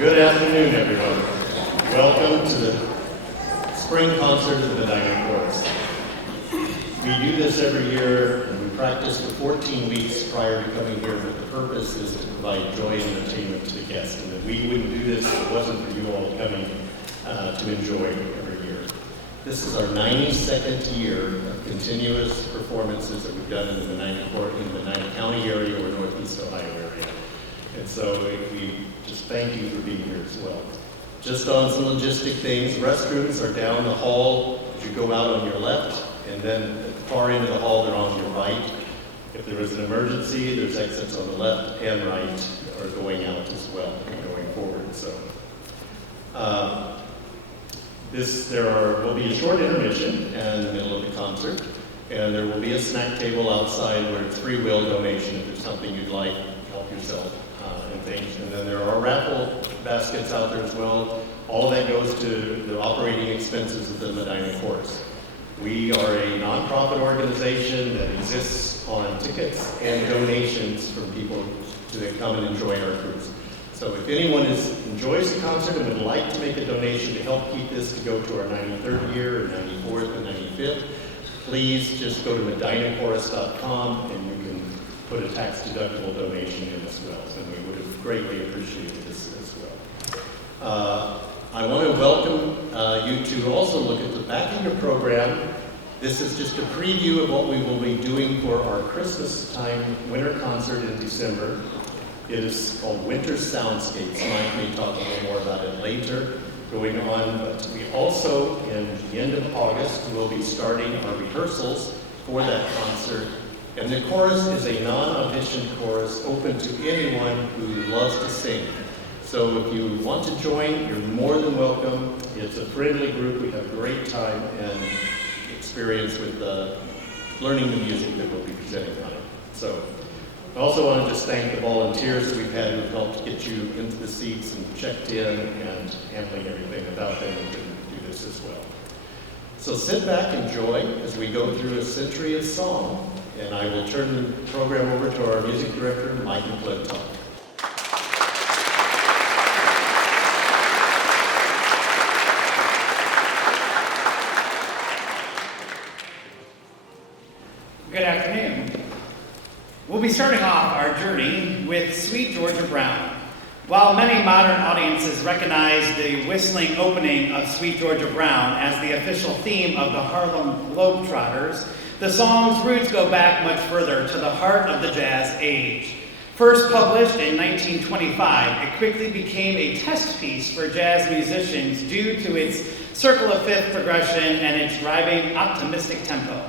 Good afternoon, everyone. Welcome to the spring concert of the Medina Chorus. We do this every year, and we practice for 14 weeks prior to coming here, but the purpose is to provide joy and entertainment to the guests, and that we wouldn't do this if it wasn't for you all coming to enjoy every year. This is our 92nd year of continuous performances that we've done in the Medina County area or Northeast Ohio area. And so we just thank you for being here as well. Just on some logistic things, restrooms are down the hall as you go out on your left, and then at the far end of the hall, they're on your right. If there is an emergency, there's exits on the left and right, or going out as well, and going forward. So will be a short intermission in the middle of the concert, and there will be a snack table outside where it's free will donation if there's something you'd like, help yourself and things. And then there are raffle baskets out there as well. All of that goes to the operating expenses of the Medina Chorus. We are a nonprofit organization that exists on tickets and donations from people that come and enjoy our groups. So if anyone enjoys the concert and would like to make a donation to help keep this to go to our 93rd year, or 94th, and 95th, please just go to medinachorus.com and you can put a tax-deductible donation in as well. And we would have greatly appreciated this as well. I want to welcome you to also look at the back of your program. This is just a preview of what we will be doing for our Christmas time winter concert in December. It is called Winter Soundscapes. Mike may talk a little more about it later going on, but we also, in the end of August, will be starting our rehearsals for that concert. And the chorus is a non-audition chorus open to anyone who loves to sing. So if you want to join, you're more than welcome. It's a friendly group. We have a great time and experience with learning the music that we'll be presenting on it. So I also want to just thank the volunteers that we've had who've helped get you into the seats and checked in and handling everything. Without them, we couldn't do this as well. So sit back, enjoy as we go through a century of song, and I will turn the program over to our music director, Mike McClintock. Good afternoon. We'll be starting off our journey with Sweet Georgia Brown. While many modern audiences recognize the whistling opening of Sweet Georgia Brown as the official theme of the Harlem Globetrotters, the song's roots go back much further to the heart of the jazz age. First published in 1925, it quickly became a test piece for jazz musicians due to its circle of fifth progression and its driving, optimistic tempo.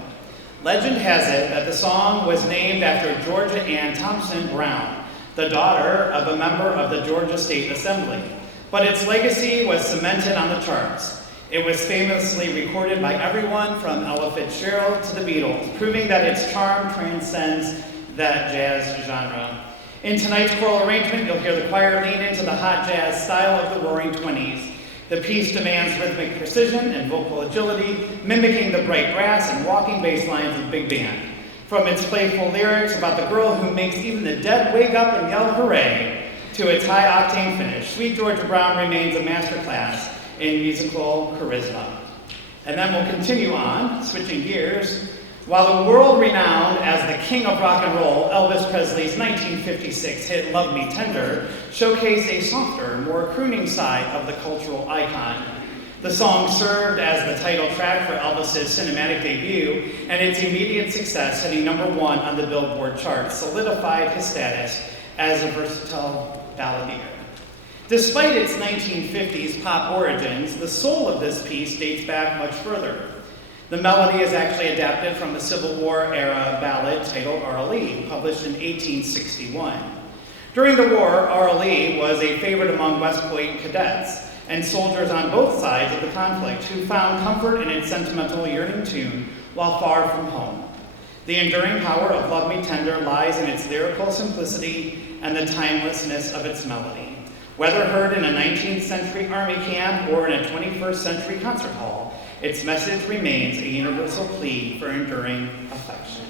Legend has it that the song was named after Georgia Ann Thompson Brown, the daughter of a member of the Georgia State Assembly, but its legacy was cemented on the charts. It was famously recorded by everyone from Ella Fitzgerald to the Beatles, proving that its charm transcends that jazz genre. In tonight's choral arrangement, you'll hear the choir lean into the hot jazz style of the Roaring Twenties. The piece demands rhythmic precision and vocal agility, mimicking the bright brass and walking bass lines of big band. From its playful lyrics about the girl who makes even the dead wake up and yell hooray, to its high-octane finish, Sweet Georgia Brown remains a masterclass in musical charisma. And then we'll continue on, switching gears. While the world-renowned as the king of rock and roll, Elvis Presley's 1956 hit Love Me Tender showcased a softer, more crooning side of the cultural icon. The song served as the title track for Elvis's cinematic debut, and its immediate success, hitting #1 on the Billboard chart, solidified his status as a versatile balladeer. Despite its 1950s pop origins, the soul of this piece dates back much further. The melody is actually adapted from a Civil War era ballad titled R.L.E., published in 1861. During the war, R.L.E. was a favorite among West Point cadets and soldiers on both sides of the conflict who found comfort in its sentimental yearning tune while far from home. The enduring power of Love Me Tender lies in its lyrical simplicity and the timelessness of its melody. Whether heard in a 19th century army camp or in a 21st century concert hall, its message remains a universal plea for enduring affection.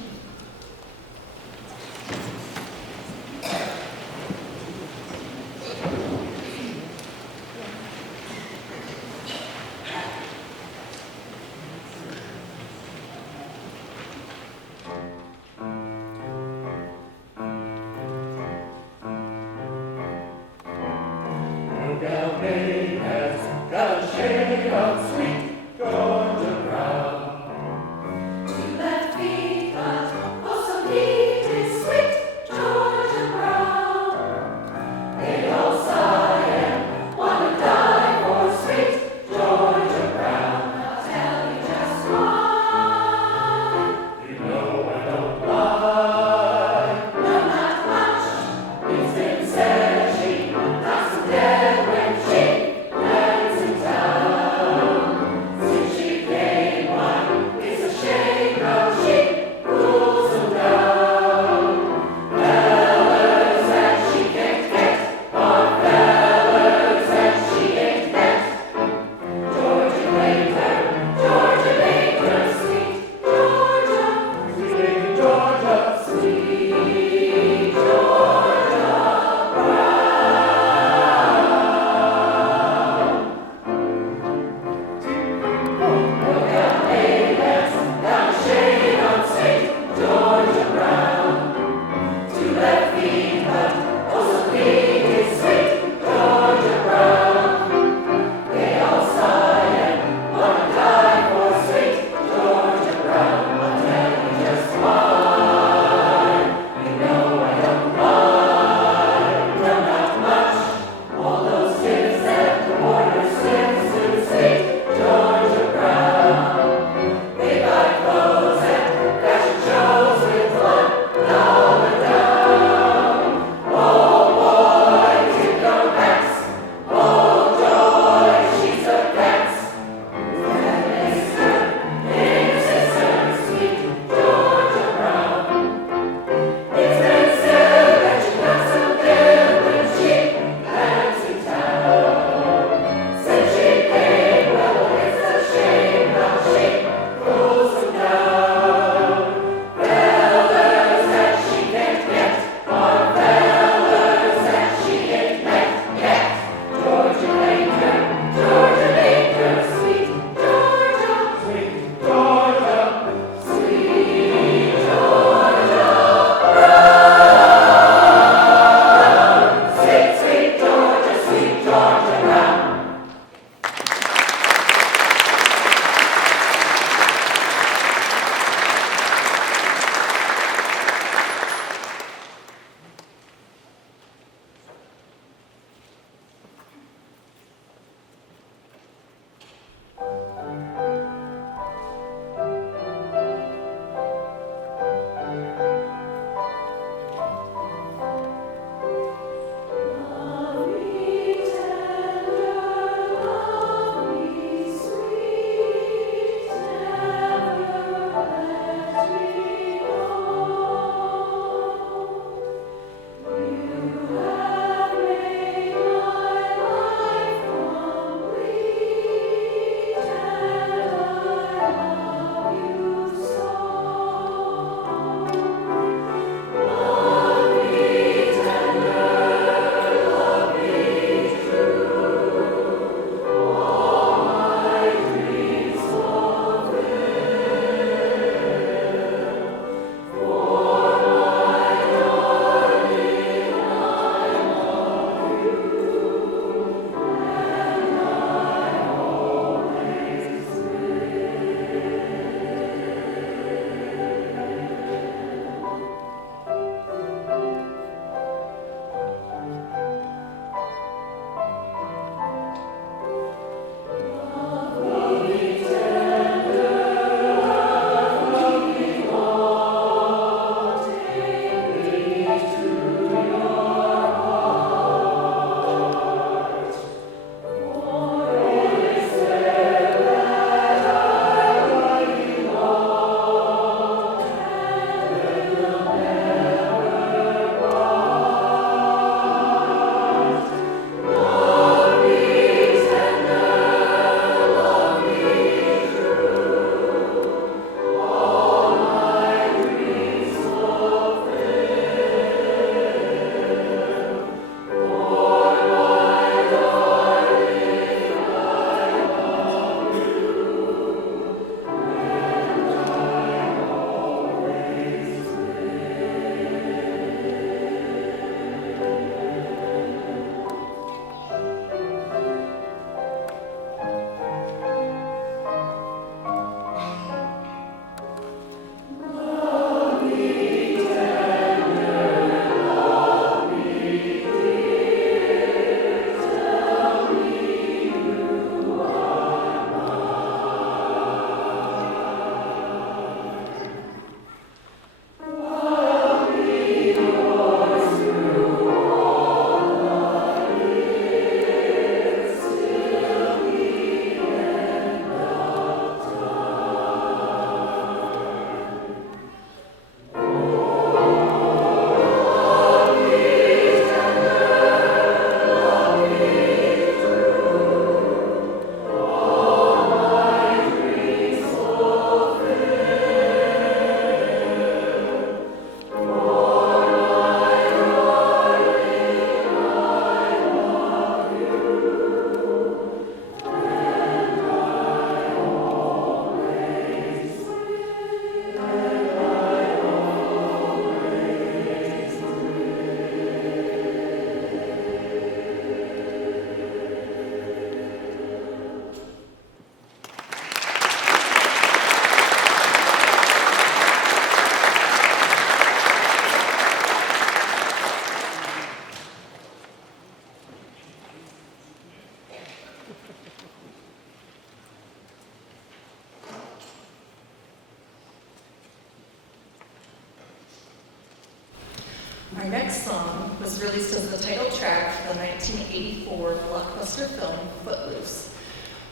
Our next song was released as the title track for the 1984 blockbuster film Footloose.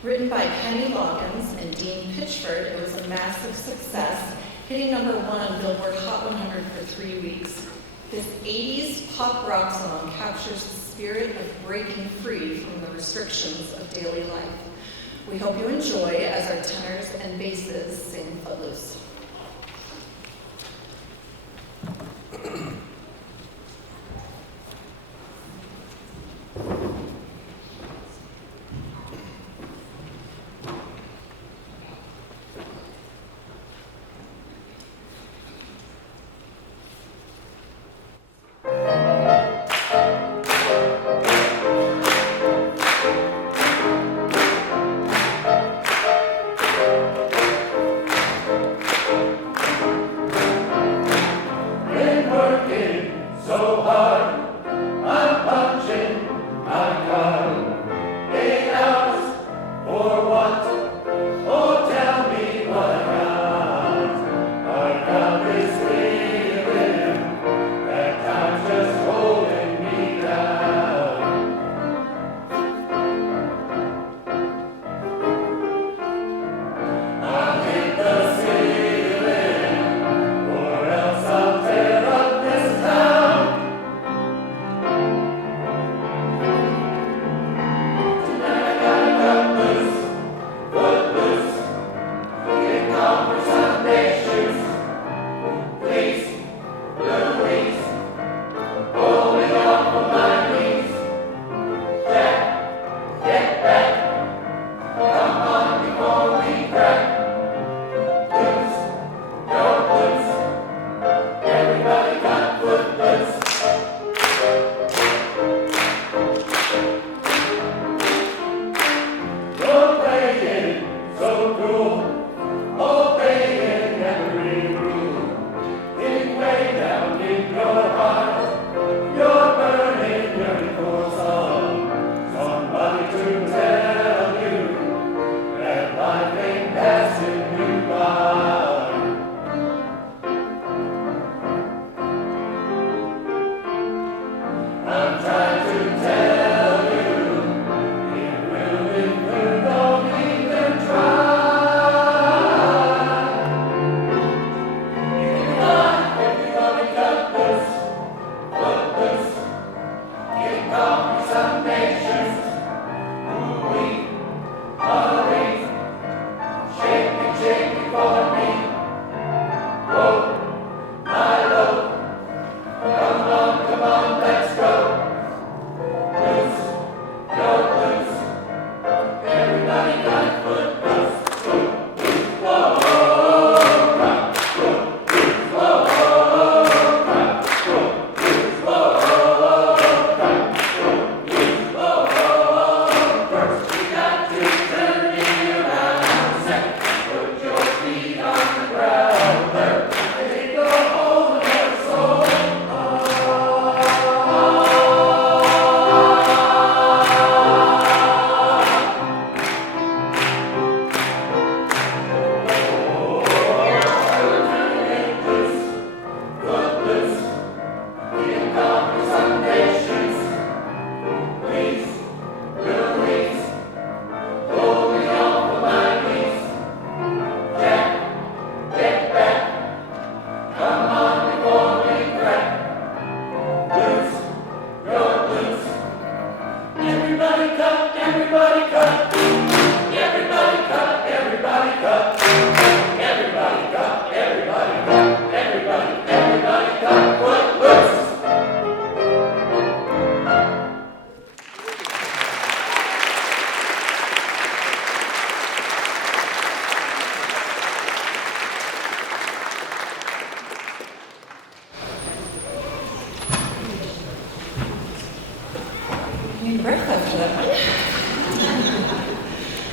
Written by Kenny Loggins and Dean Pitchford, it was a massive success, hitting #1 on Billboard Hot 100 for 3 weeks. This 80s pop rock song captures the spirit of breaking free from the restrictions of daily life. We hope you enjoy as our tenors and basses sing Footloose.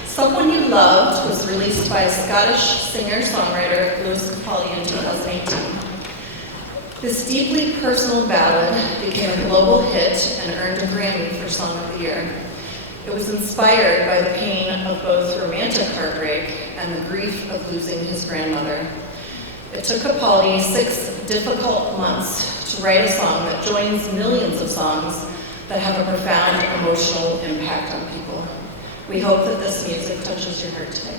Someone You Loved was released by Scottish singer-songwriter Lewis Capaldi in 2018. This deeply personal ballad became a global hit and earned a Grammy for Song of the Year. It was inspired by the pain of both romantic heartbreak and the grief of losing his grandmother. It took Capaldi 6 difficult months to write a song that joins millions of songs that have a profound emotional impact on people. We hope that this music touches your heart today.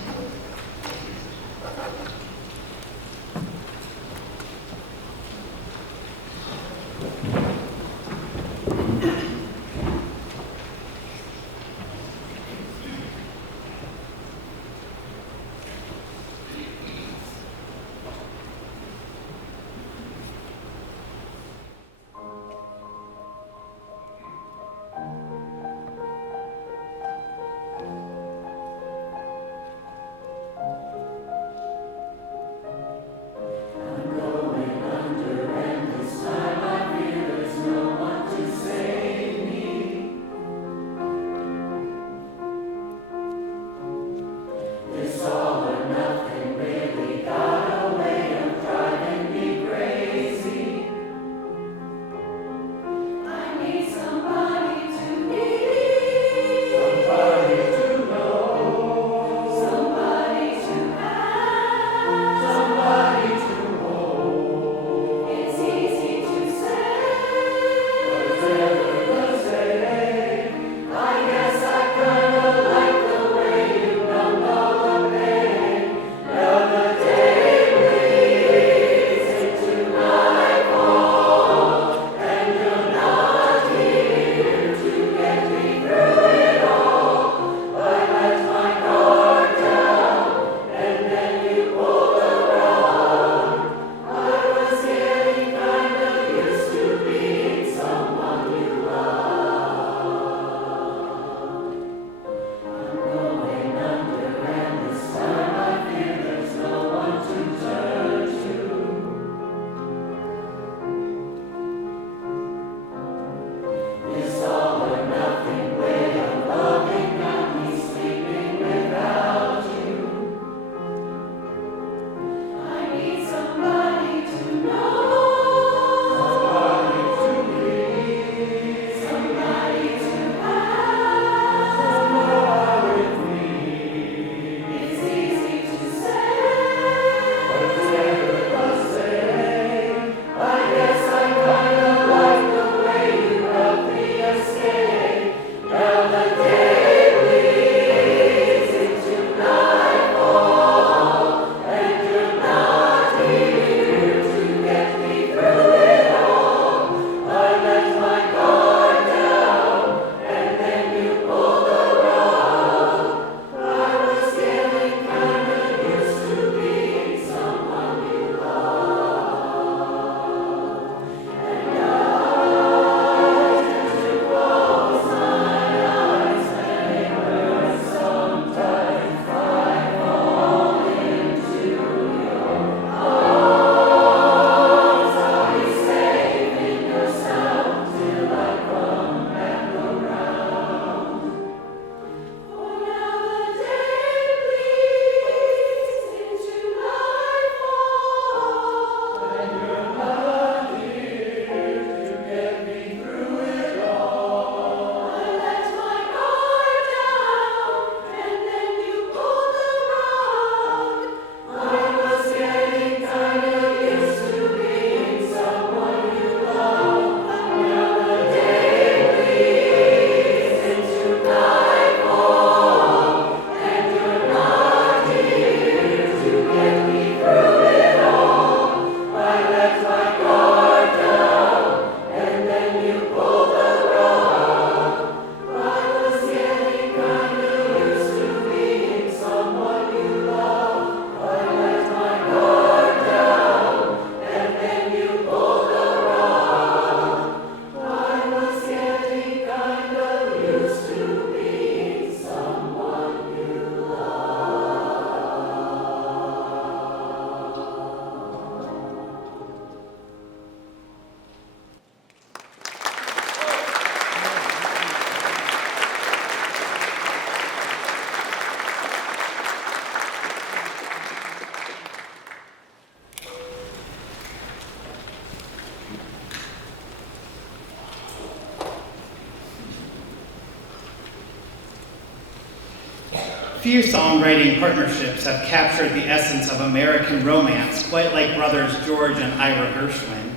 Few songwriting partnerships have captured the essence of American romance quite like brothers George and Ira Gershwin.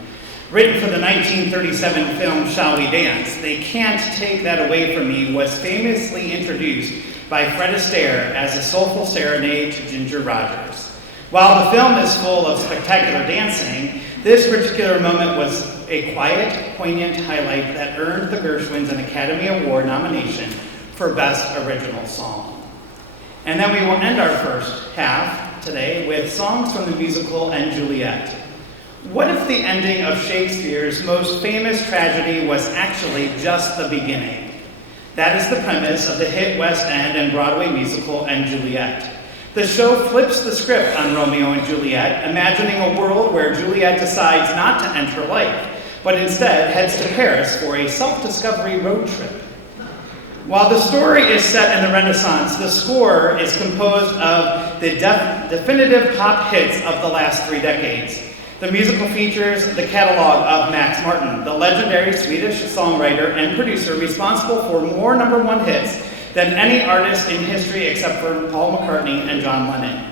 Written for the 1937 film Shall We Dance, They Can't Take That Away From Me was famously introduced by Fred Astaire as a soulful serenade to Ginger Rogers. While the film is full of spectacular dancing, this particular moment was a quiet, poignant highlight that earned the Gershwins an Academy Award nomination for Best Original Song. And then we will end our first half today with songs from the musical and Juliet. What if the ending of Shakespeare's most famous tragedy was actually just the beginning? That is the premise of the hit West End and Broadway musical and Juliet. The show flips the script on Romeo and Juliet, imagining a world where Juliet decides not to end her life, but instead heads to Paris for a self-discovery road trip. While the story is set in the Renaissance, the score is composed of the definitive pop hits of the last 3 decades. The musical features the catalog of Max Martin, the legendary Swedish songwriter and producer responsible for more #1 hits than any artist in history except for Paul McCartney and John Lennon.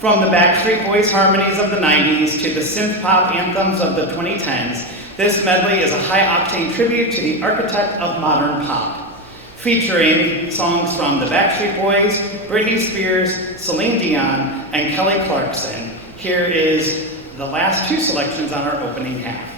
From the Backstreet Boys harmonies of the 90s to the synth pop anthems of the 2010s, this medley is a high-octane tribute to the architect of modern pop, featuring songs from the Backstreet Boys, Britney Spears, Celine Dion, and Kelly Clarkson. Here is the last 2 selections on our opening half.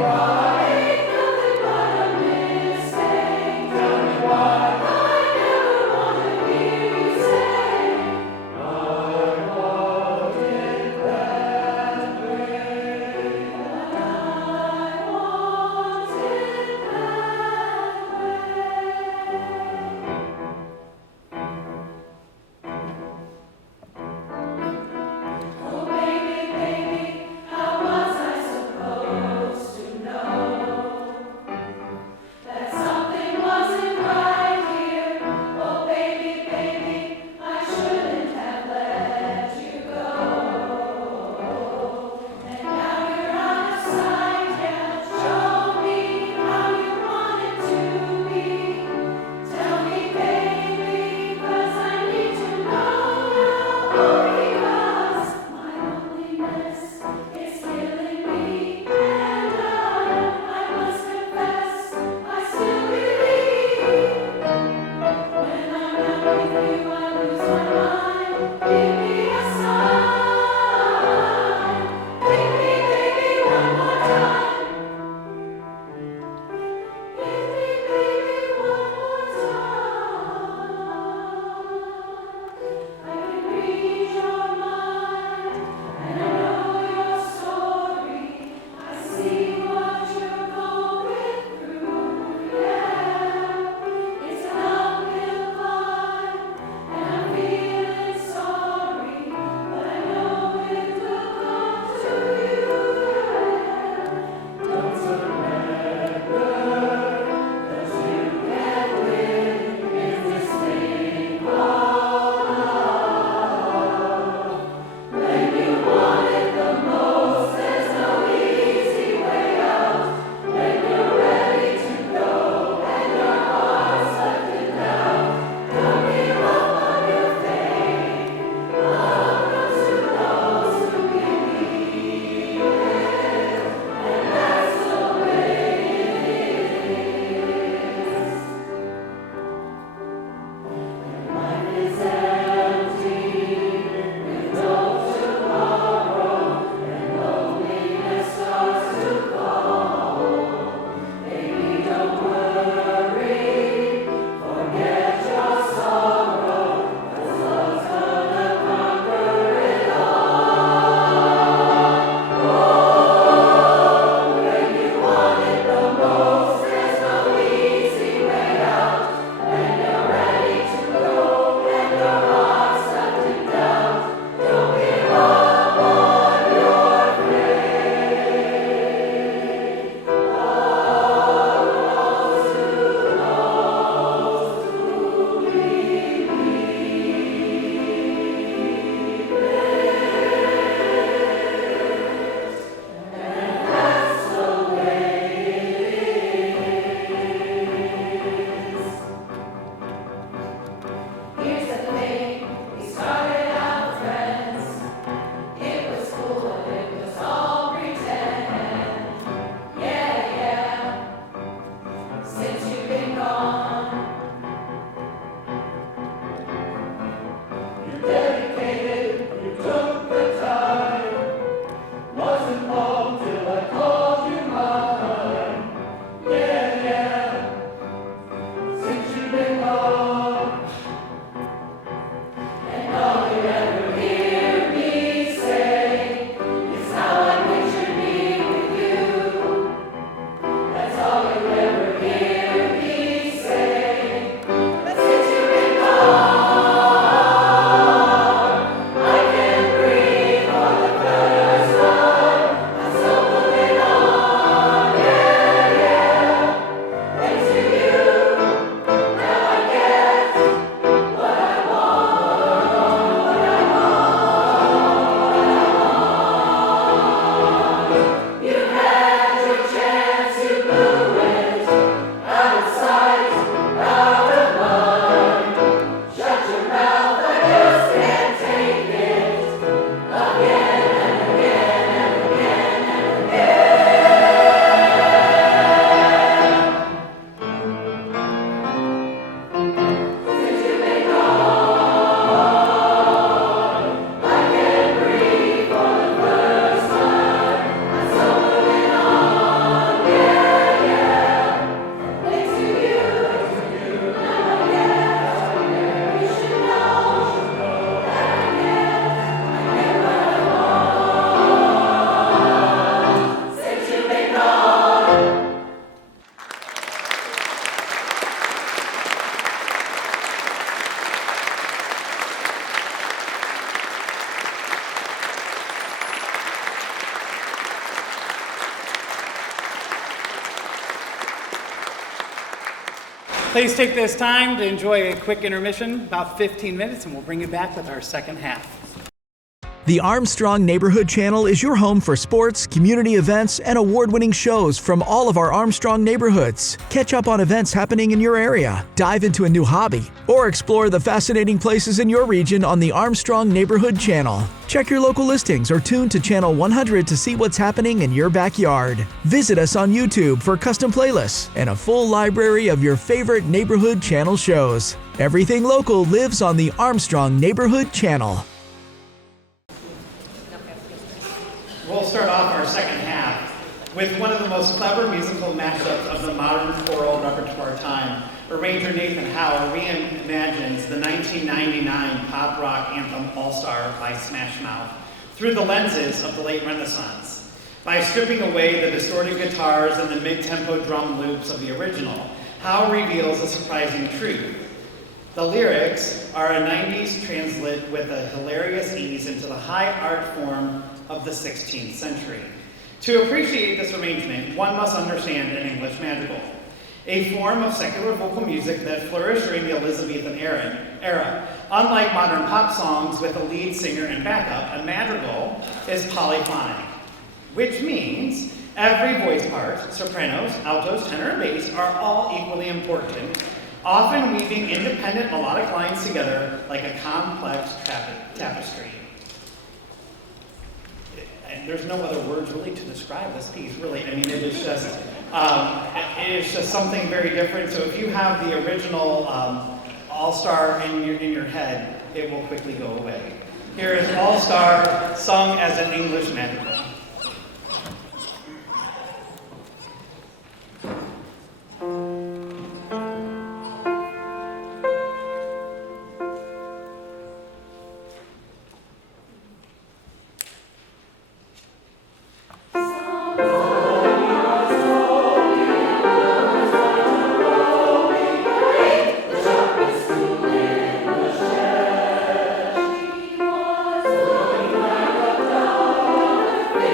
Oh, baby, baby, how was I supposed to know? Please take this time to enjoy a quick intermission, about 15 minutes, and we'll bring you back with our second half. The Armstrong Neighborhood Channel is your home for sports, community events, and award-winning shows from all of our Armstrong neighborhoods. Catch up on events happening in your area, dive into a new hobby, or explore the fascinating places in your region on the Armstrong Neighborhood Channel. Check your local listings or tune to Channel 100 to see what's happening in your backyard. Visit us on YouTube for custom playlists and a full library of your favorite neighborhood channel shows. Everything local lives on the Armstrong Neighborhood Channel. We'll start off our second half with one of the most clever musical mashups of the modern choral repertoire time. Arranger Nathan Howe reimagines the 1999 pop rock anthem All-Star by Smash Mouth through the lenses of the late Renaissance. By stripping away the distorted guitars and the mid-tempo drum loops of the original, Howe reveals a surprising truth. The lyrics are a 90s translate with a hilarious ease into the high art form of the 16th century. To appreciate this arrangement, one must understand an English madrigal, a form of secular vocal music that flourished during the Elizabethan era. Unlike modern pop songs with a lead singer and backup, a madrigal is polyphonic, which means every voice part, sopranos, altos, tenor, and bass, are all equally important, often weaving independent melodic lines together like a complex tapestry. And there's no other words really to describe this piece, really. I mean, it is just something very different. So if you have the original All-Star in your head, it will quickly go away. Here is All-Star sung as an English madrigal. Thank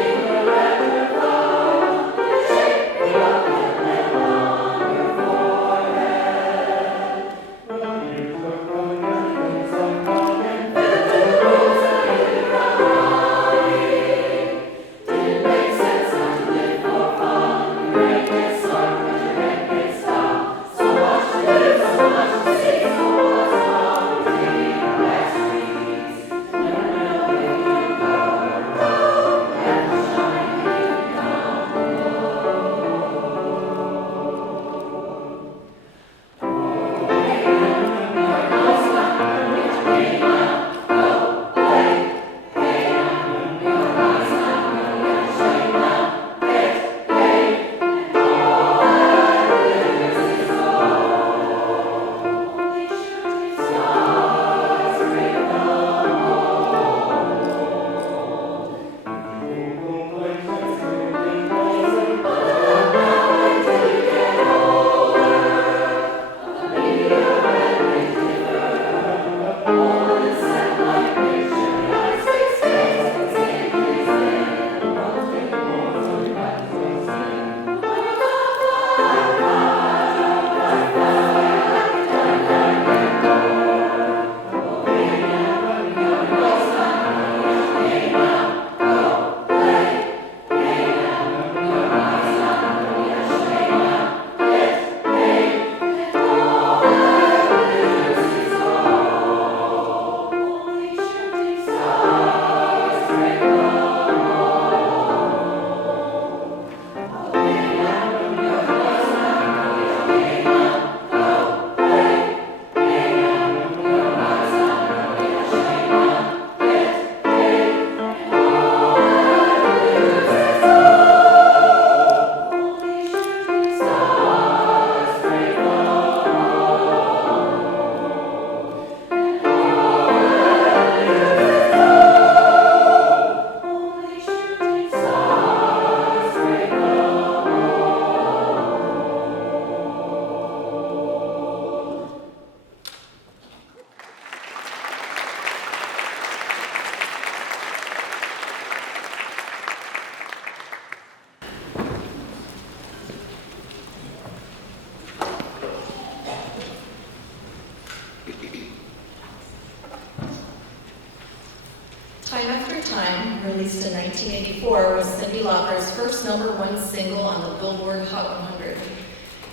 released in 1984, was Cyndi Lauper's first #1 single on the Billboard Hot 100.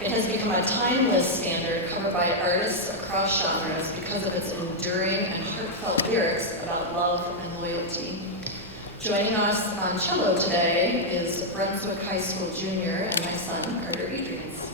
It has become a timeless standard covered by artists across genres because of its enduring and heartfelt lyrics about love and loyalty. Joining us on cello today is Brunswick High School junior and my son, Carter Adrians.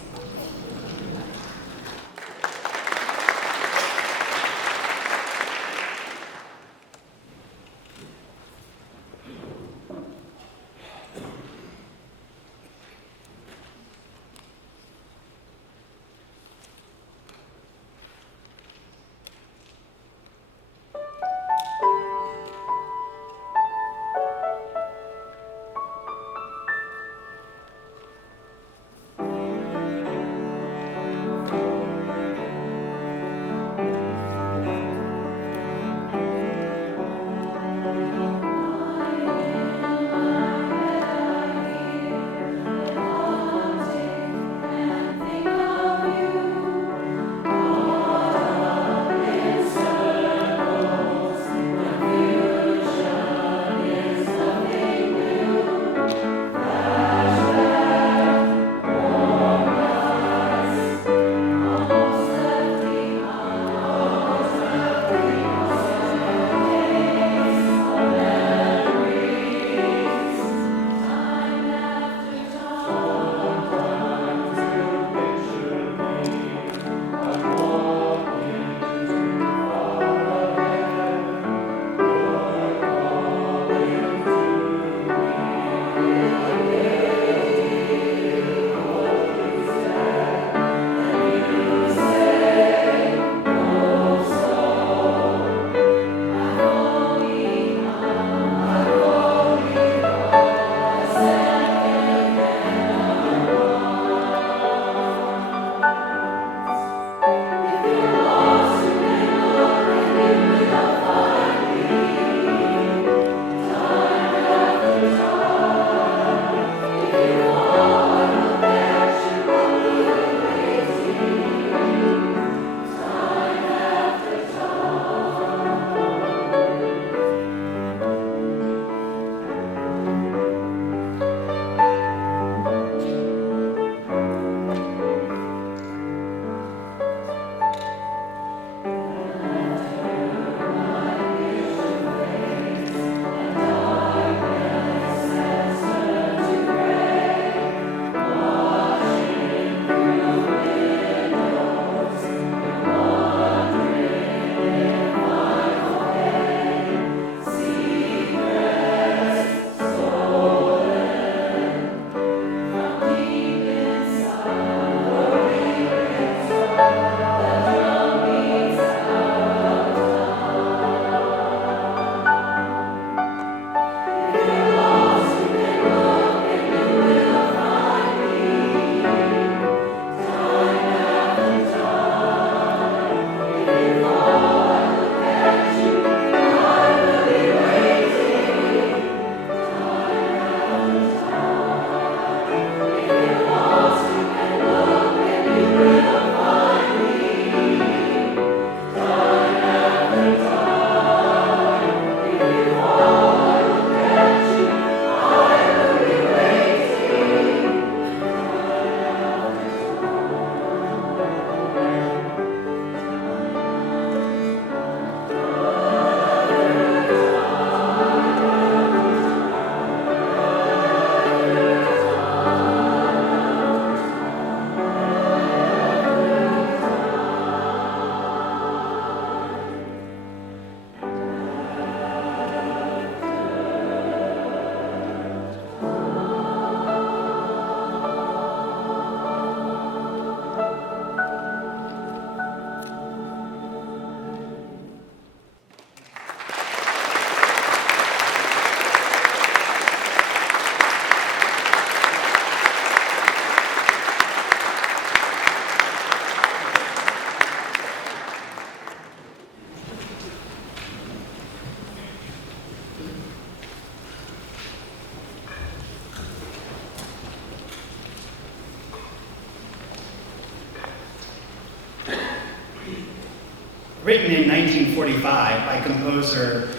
Written in 1945 by composer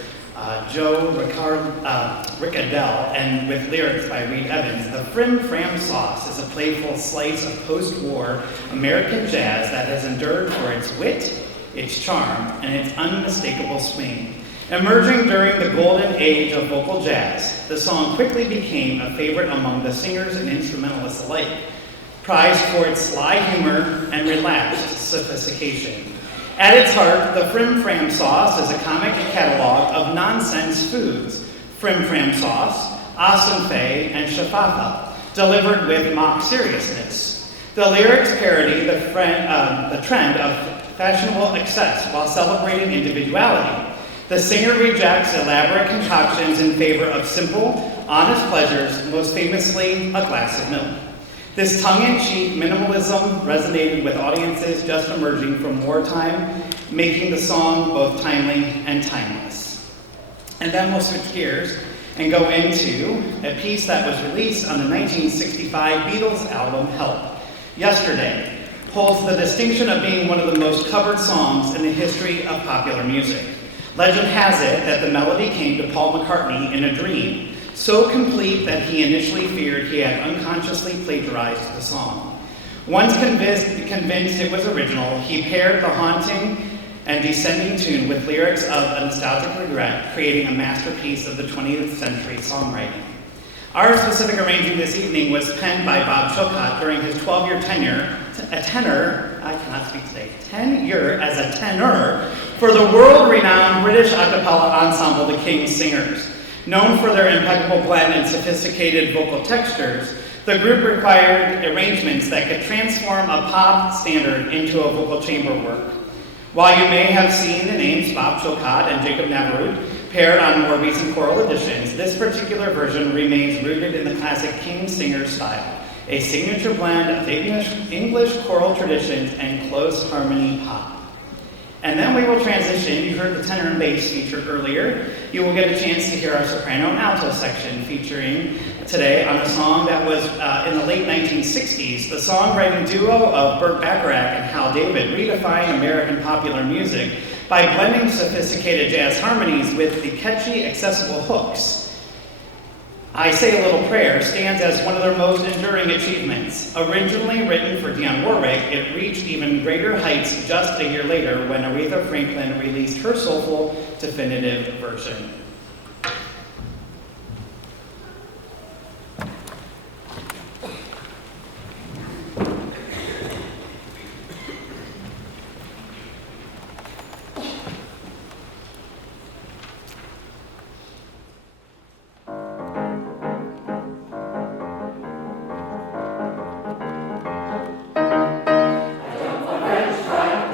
Rick Adele, and with lyrics by Reed Evans, the Frim Fram Sauce is a playful slice of post-war American jazz that has endured for its wit, its charm, and its unmistakable swing. Emerging during the golden age of vocal jazz, the song quickly became a favorite among the singers and instrumentalists alike, prized for its sly humor and relaxed sophistication. At its heart, the Frim Fram Sauce is a comic catalog of nonsense foods, Frim Fram Sauce, Asunfe, and Shafafa, delivered with mock seriousness. The lyrics parody the trend of fashionable excess while celebrating individuality. The singer rejects elaborate concoctions in favor of simple, honest pleasures, most famously a glass of milk. This tongue-in-cheek minimalism resonated with audiences just emerging from wartime, making the song both timely and timeless. And then we'll switch gears and go into a piece that was released on the 1965 Beatles album, Help. Yesterday holds the distinction of being one of the most covered songs in the history of popular music. Legend has it that the melody came to Paul McCartney in a dream, so complete that he initially feared he had unconsciously plagiarized the song. Once convinced it was original, he paired the haunting and descending tune with lyrics of a nostalgic regret, creating a masterpiece of the 20th century songwriting. Our specific arranging this evening was penned by Bob Chilcott during his 12-year tenure as a tenor for the world-renowned British a cappella ensemble, the King's Singers. Known for their impeccable blend and sophisticated vocal textures, the group required arrangements that could transform a pop standard into a vocal chamber work. While you may have seen the names Bob Chilcott and Jacob Navarrete paired on more recent choral editions, this particular version remains rooted in the classic King Singer style, a signature blend of English choral traditions and close harmony pop. And then we will transition. You heard the tenor and bass featured earlier. You will get a chance to hear our soprano and alto section featuring today on a song that was in the late 1960s. The songwriting duo of Burt Bacharach and Hal David redefined American popular music by blending sophisticated jazz harmonies with the catchy, accessible hooks. I Say a Little Prayer stands as one of their most enduring achievements. Originally written for Dionne Warwick, it reached even greater heights just a year later when Aretha Franklin released her soulful, definitive version.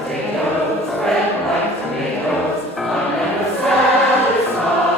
Potatoes, red like tomatoes, I'm never satisfied.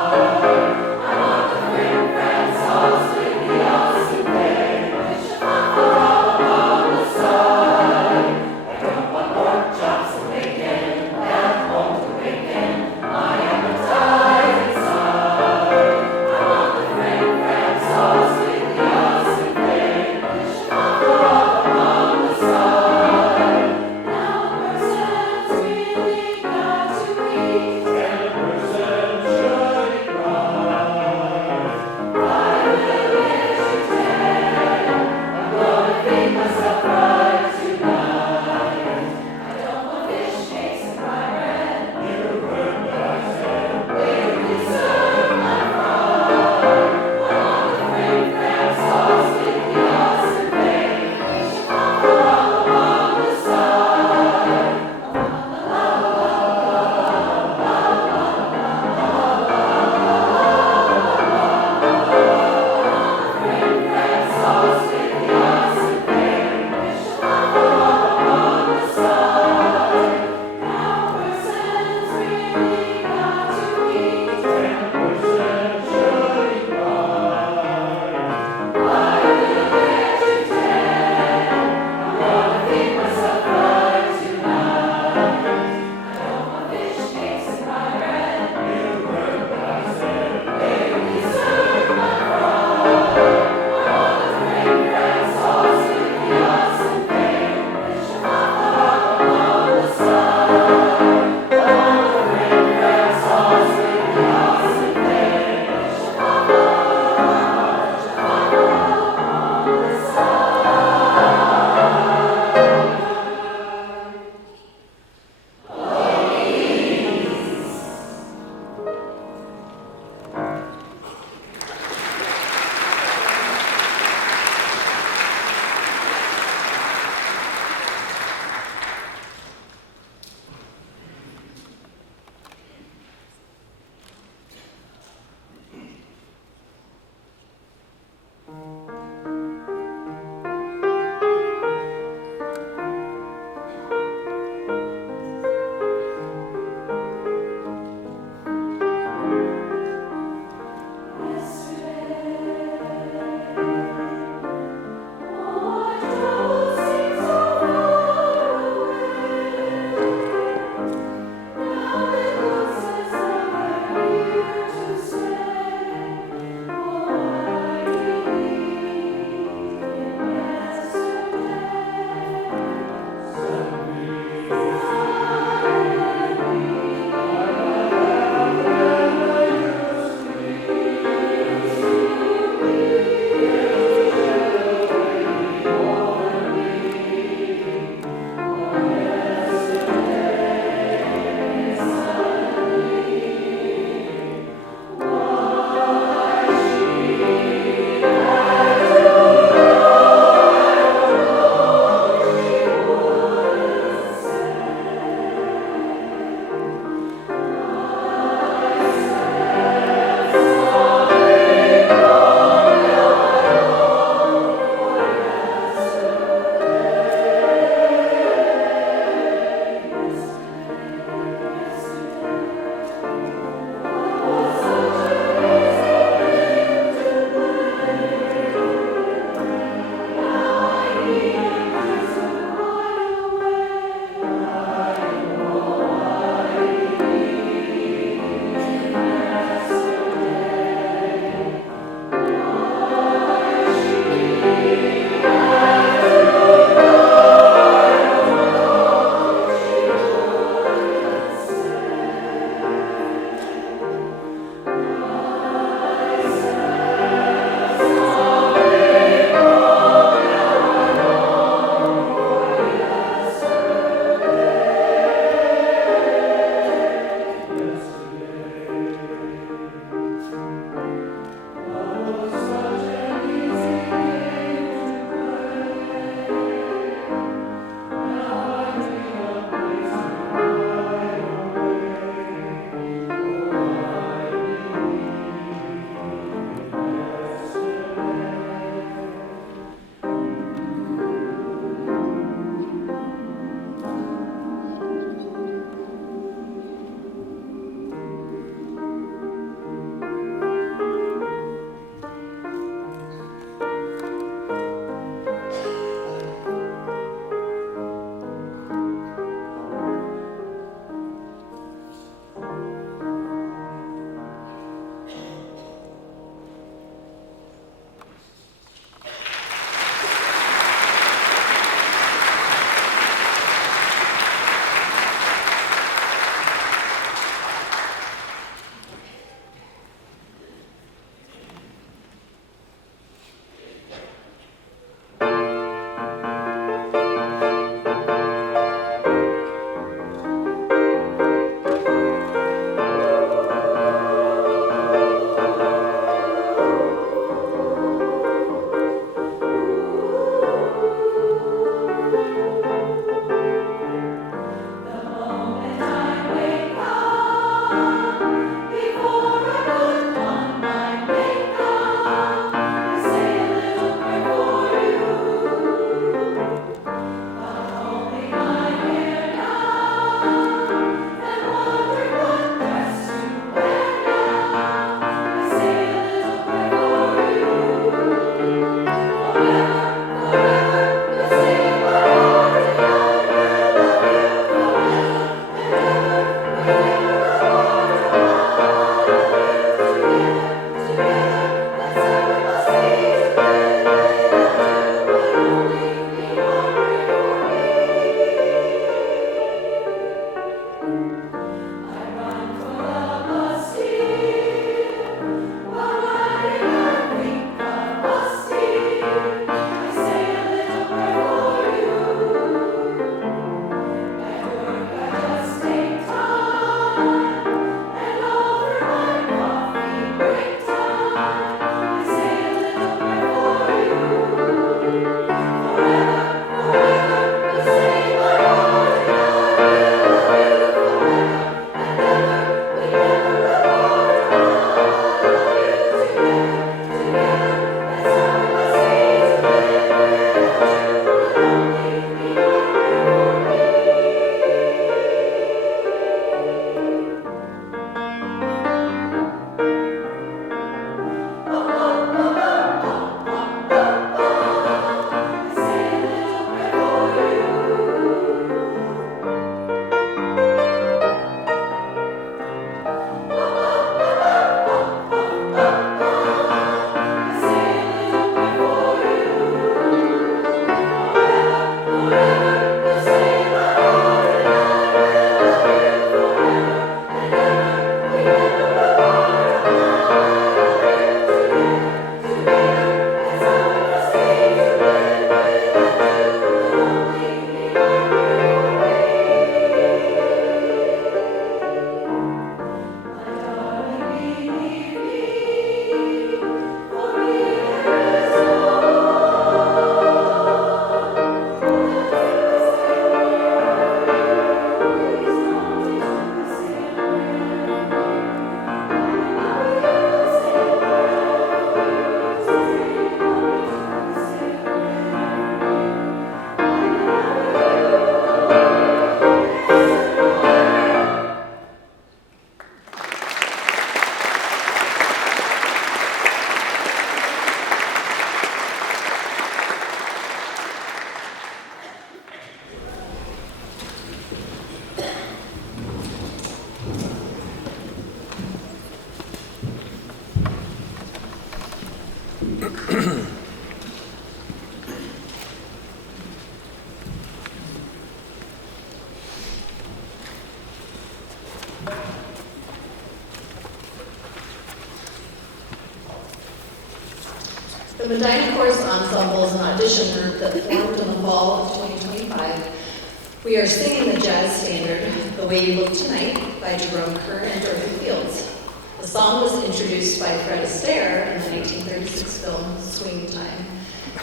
The Medina Chorus Ensemble is an audition group that formed in the fall of 2025. We are singing the jazz standard, The Way You Look Tonight, by Jerome Kern and Dorothy Fields. The song was introduced by Fred Astaire in the 1936 film Swing Time.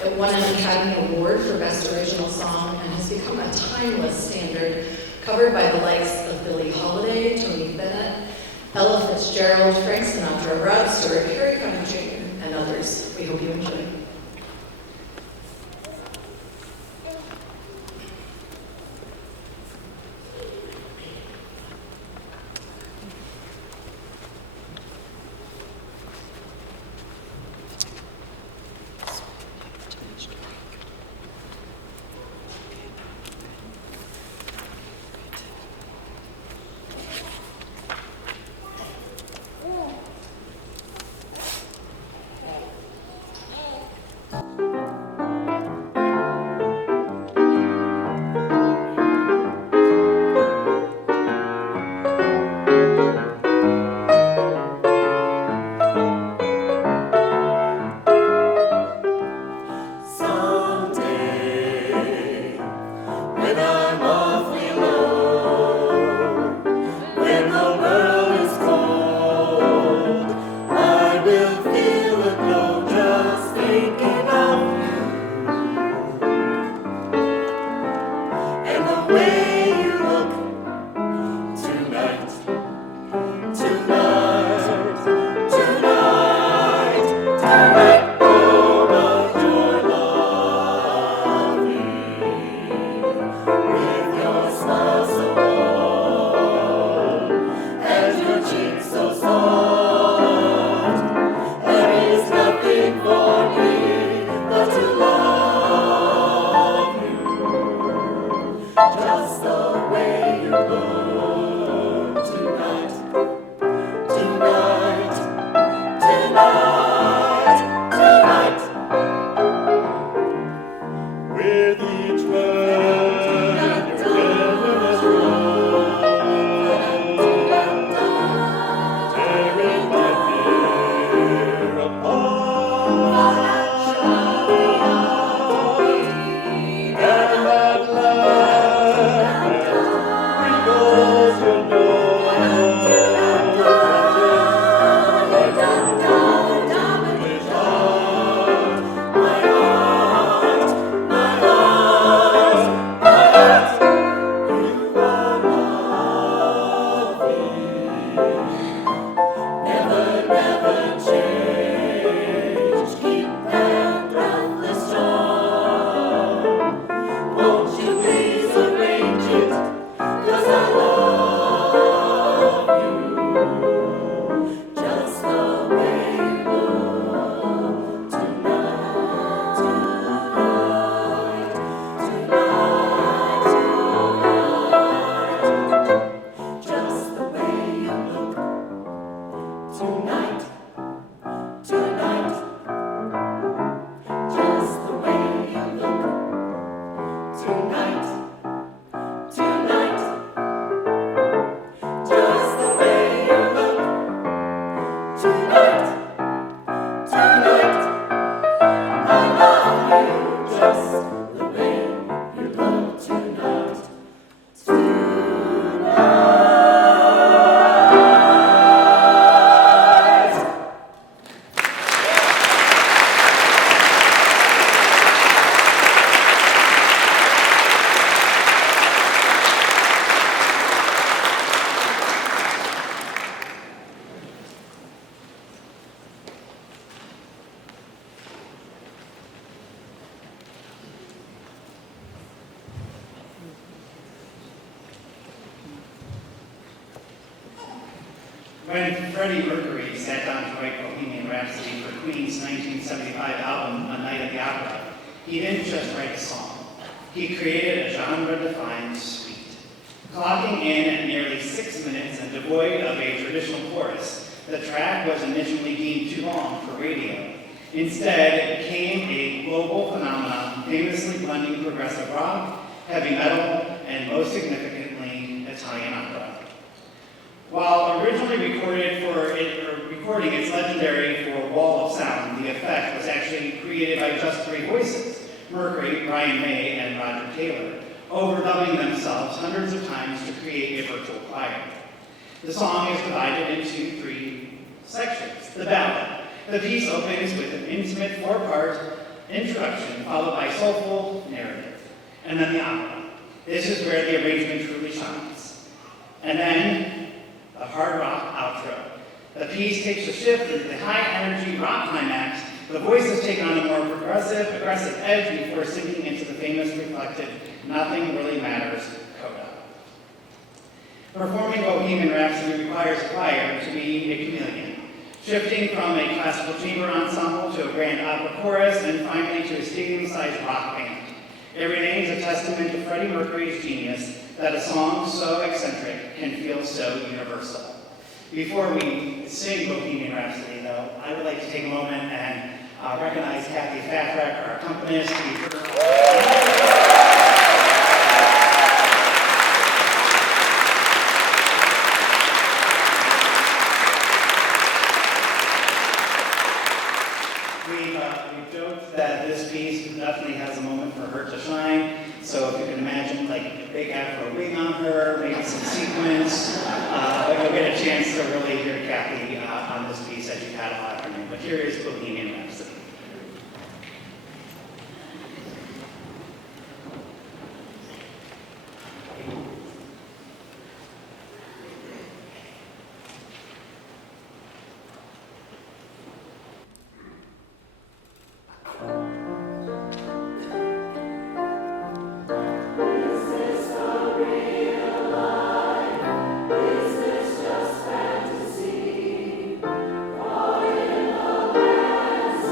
It won an Academy Award for Best Original Song and has become a timeless standard, covered by the likes of Billie Holiday, Tony Bennett, Ella Fitzgerald, Frank Sinatra, Rod Stewart, Harry Connick Jr., and others. We hope you enjoy. When Freddie Mercury sat down to write Bohemian Rhapsody for Queen's 1975 album, A Night at the Opera, he didn't just write a song. He created a genre-defined suite. Clocking in at nearly 6 minutes and devoid of a traditional chorus, the track was initially deemed too long for radio. Instead, it became a global phenomenon, famously blending progressive rock, heavy metal, and most significantly, Italian opera. While originally recording its legendary for Wall of Sound, the effect was actually created by just three voices, Mercury, Brian May, and Roger Taylor, overdubbing themselves hundreds of times to create a virtual choir. The song is divided into three sections. The ballad. The piece opens with an intimate four-part introduction, followed by soulful narrative, and then the opera. This is where the arrangement truly shines. And then a hard rock outro. The piece takes a shift into the high-energy rock climax. The voices take on a more aggressive edge before sinking into the famous reflected "Nothing Really Matters" coda. Performing Bohemian Rhapsody requires a choir to be a chameleon, shifting from a classical chamber ensemble to a grand opera chorus, and finally to a stadium-sized rock band. It remains a testament to Freddie Mercury's genius that a song so eccentric can feel so universal. Before we sing Bohemian Rhapsody, though, I would like to take a moment and recognize Kathy Fathrak, our accompanist. We've joked that this piece definitely has a moment for her to shine. So if you can imagine, like a big afro wig on her, maybe some sequins, you'll get a chance to really hear Kathy on this piece as you've had a lot of her name. But here is Bohemian Rhapsody. Fantasy, or in a land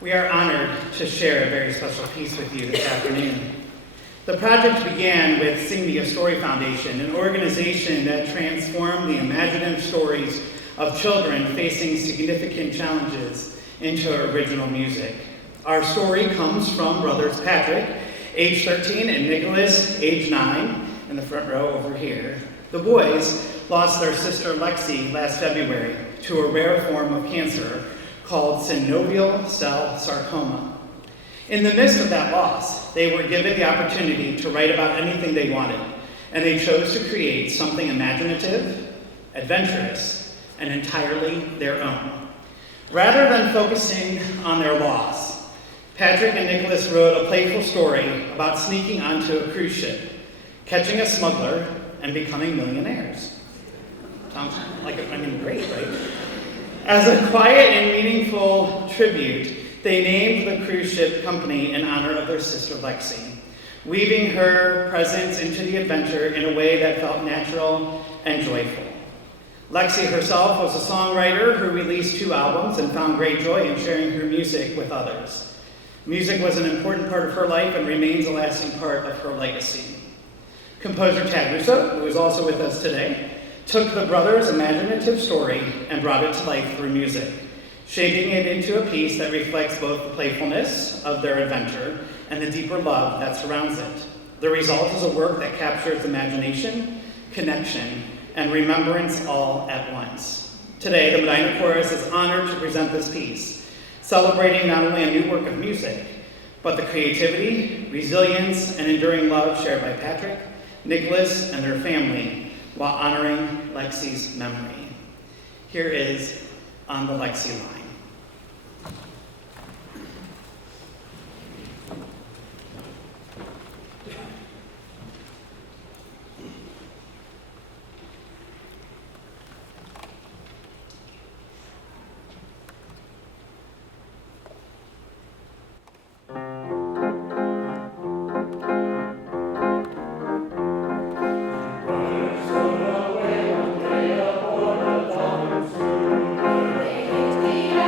We are honored to share a very special piece with you this afternoon. The project began with Sing Me a Story Foundation, an organization that transformed the imaginative stories of children facing significant challenges into original music. Our story comes from brothers Patrick, age 13, and Nicholas, age 9, in the front row over here. The boys lost their sister Lexi last February to a rare form of cancer called synovial cell sarcoma. In the midst of that loss, they were given the opportunity to write about anything they wanted, and they chose to create something imaginative, adventurous, and entirely their own. Rather than focusing on their loss, Patrick and Nicholas wrote a playful story about sneaking onto a cruise ship, catching a smuggler, and becoming millionaires. Sounds like, great, right? As a quiet and meaningful tribute, they named the cruise ship company in honor of their sister Lexi, weaving her presence into the adventure in a way that felt natural and joyful. Lexi herself was a songwriter who released 2 albums and found great joy in sharing her music with others. Music was an important part of her life and remains a lasting part of her legacy. Composer Tad Russo, who is also with us today, took the brothers' imaginative story and brought it to life through music, shaping it into a piece that reflects both the playfulness of their adventure and the deeper love that surrounds it. The result is a work that captures imagination, connection, and remembrance all at once. Today, the Medina Chorus is honored to present this piece, celebrating not only a new work of music, but the creativity, resilience, and enduring love shared by Patrick, Nicholas, and their family, while honoring Lexi's memory. Here is On the Lexi Line. They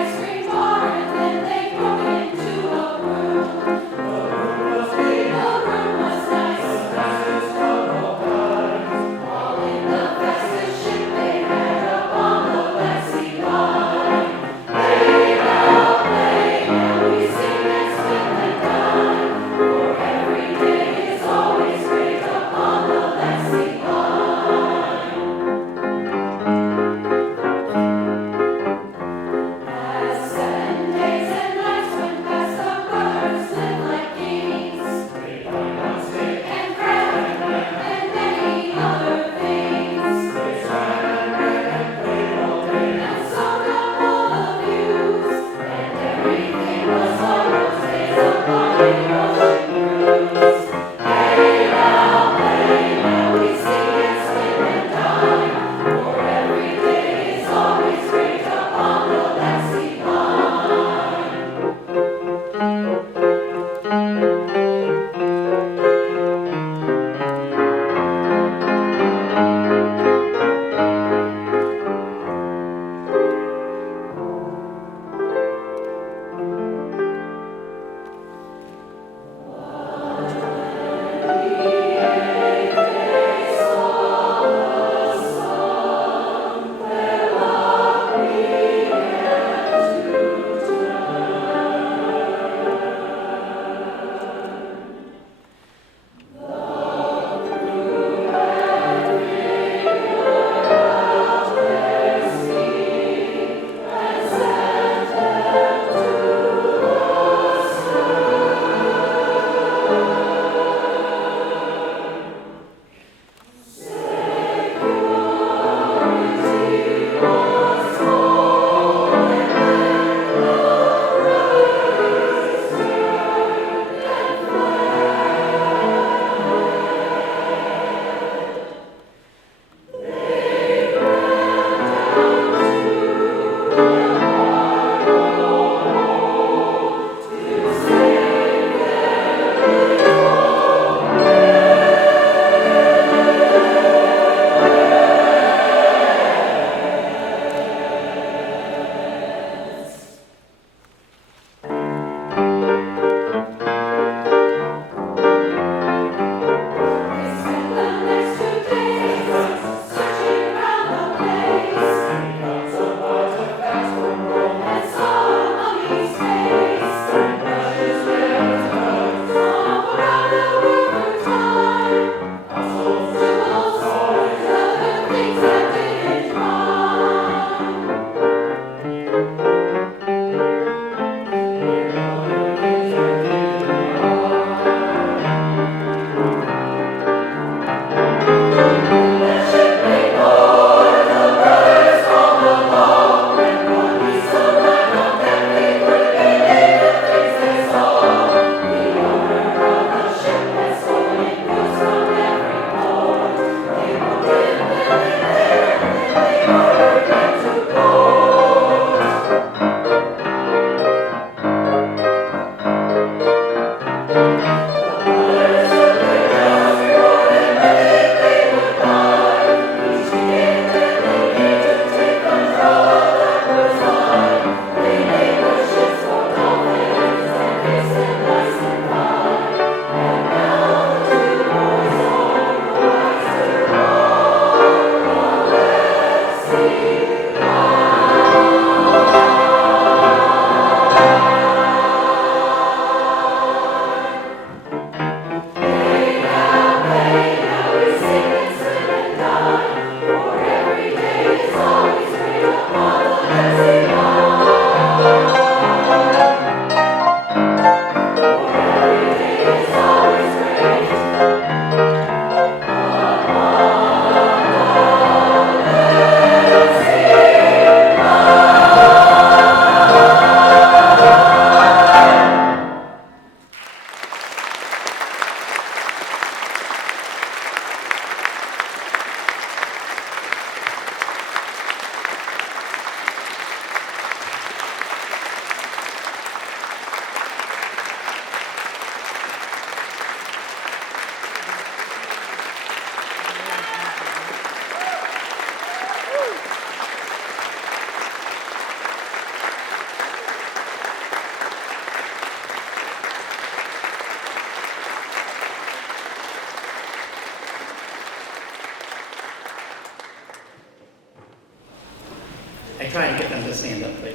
try to get them to stand up, but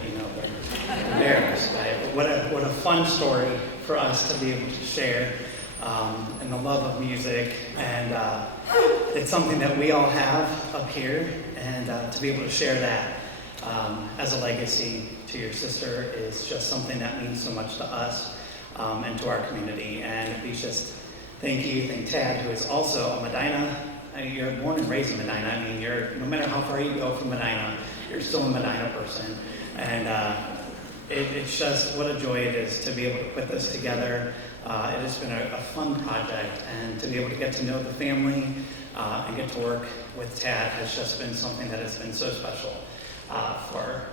they're embarrassed by it. But what a fun story for us to be able to share, and the love of music, and it's something that we all have up here, and to be able to share that as a legacy to your sister is just something that means so much to us and to our community. And we just thank Tad, who is also a Medina. You're born and raised in Medina. I mean, no matter how far you go from Medina, you're still a Medina person. And it's just what a joy it is to be able to put this together. It has been a fun project, and to be able to get to know the family and get to work with Tad has just been something that has been so special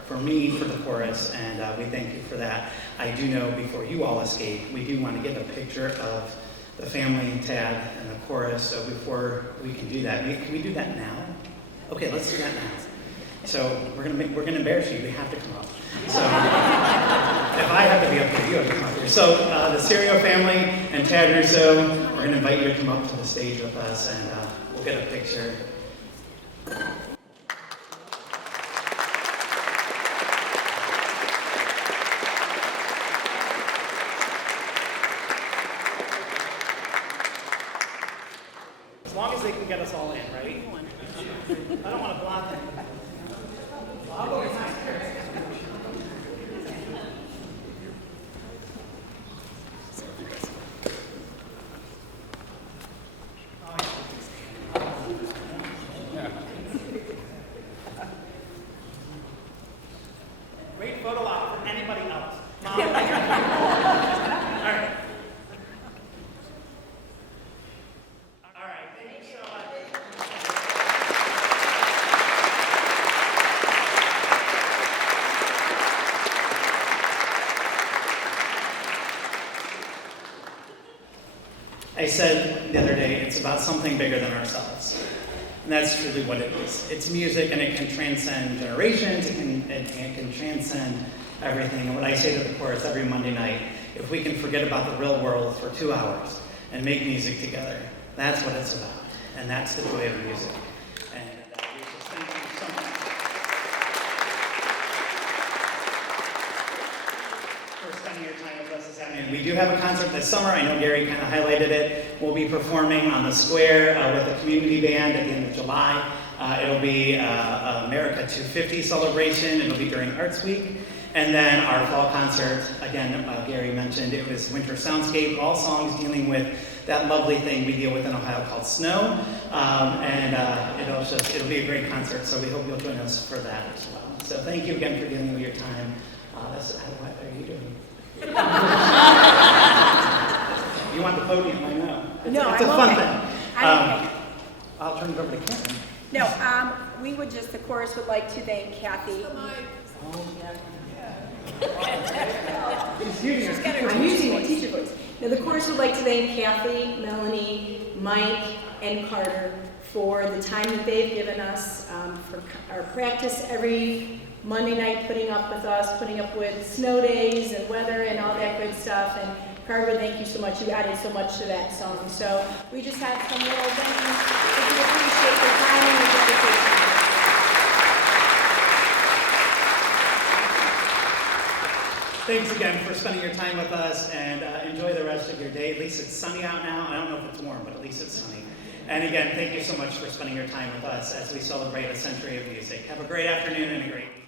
for me, for the chorus, and we thank you for that. I do know before you all escape, we do want to get a picture of the family, Tad, and the chorus, so before we can do that, can we do that now? Okay, let's do that now. So we're gonna embarrass you. You have to come up. So if I have to be up here, you have to come up here. So the Serio family and Tad Russo, we're gonna invite you to come up to the stage with us, and we'll get a picture. As long as they can get us all in, right? I don't want to block them. I'll go behind. Great photo op for anybody else. Mom. All right. All right. Thank you so much. I said the other day, it's about something bigger than ourselves. And that's truly what it is. It's music, and it can transcend generations, it can transcend everything. And what I say to the chorus every Monday night, if we can forget about the real world for 2 hours and make music together, that's what it's about. And that's the joy of music. And we just thank you so much for spending your time with us this afternoon. We do have a concert this summer. I know Gary kind of highlighted it. We'll be performing on the square with a community band at the end of July. It'll be America 250 celebration. It'll be during Arts Week. And then our fall concert, again, Gary mentioned, it was Winter Soundscape, all songs dealing with that lovely thing we deal with in Ohio called snow. It'll be a great concert, so we hope you'll join us for that as well. So thank you again for giving me your time. What are you doing? You want the podium, I know. It's a fun thing. I'll turn it over to Karen. No, the chorus would like to thank Kathy. I'm using my teacher voice. Now, the chorus would like to thank Kathy, Melanie, Mike, and Carter for the time that they've given us, for our practice every Monday night, putting up with us, putting up with snow days and weather and all that good stuff. And Carter, thank you so much. You added so much to that song. So we just have some little thank yous. We appreciate your time and your dedication. Thanks again for spending your time with us, and enjoy the rest of your day. At least it's sunny out now. I don't know if it's warm, but at least it's sunny. And again, thank you so much for spending your time with us as we celebrate a century of music. Have a great afternoon and a great week.